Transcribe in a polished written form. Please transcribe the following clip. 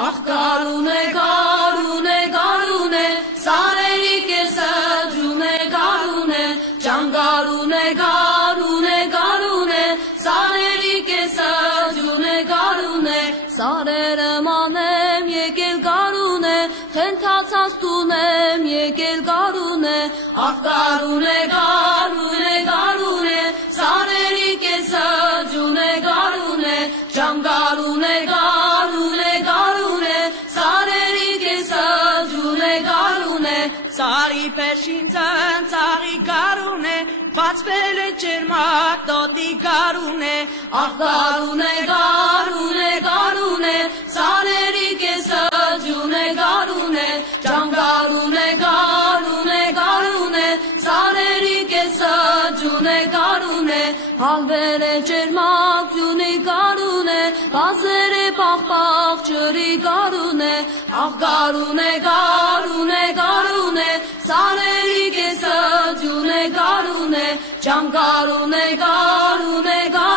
ախ գարուն է, գարուն է, գարուն է, սարերի կեսը ջուն է, գարուն է, ջան գարուն է, գարուն է, գարուն է, սարերի կեսը ջուն է, գարուն է, սարերը մանեմ եկել գարուն է, խենթացած տունեմ եկել գարուն է, ախ գարուն է, գարուն է, գարուն է, սարերի կեսը ջուն է, գարուն է, ջան գարուն է, գարուն է, գարուն է, սարերի կեսը ջուն է, գարուն է, Սարի պեշին ծնծաղի գարուն է, բացվել է ջերմակ տոտի գարուն է, ախ գարուն է, գարուն է, գարուն է, սարերի կեսը ջուն է, գարուն է, ջան գարուն է, գարուն է, գարուն է, սարերի կեսը ջուն է, գարուն է, հալվել է ջերմակ ջունի գարուն է, բացել է պաղ-պաղ ջրի գարուն է, ախ գարուն է, գարուն է, գարուն է, սարերի կեսը ջուն է, գարուն է, ջան գարուն է, գարուն է, գարուն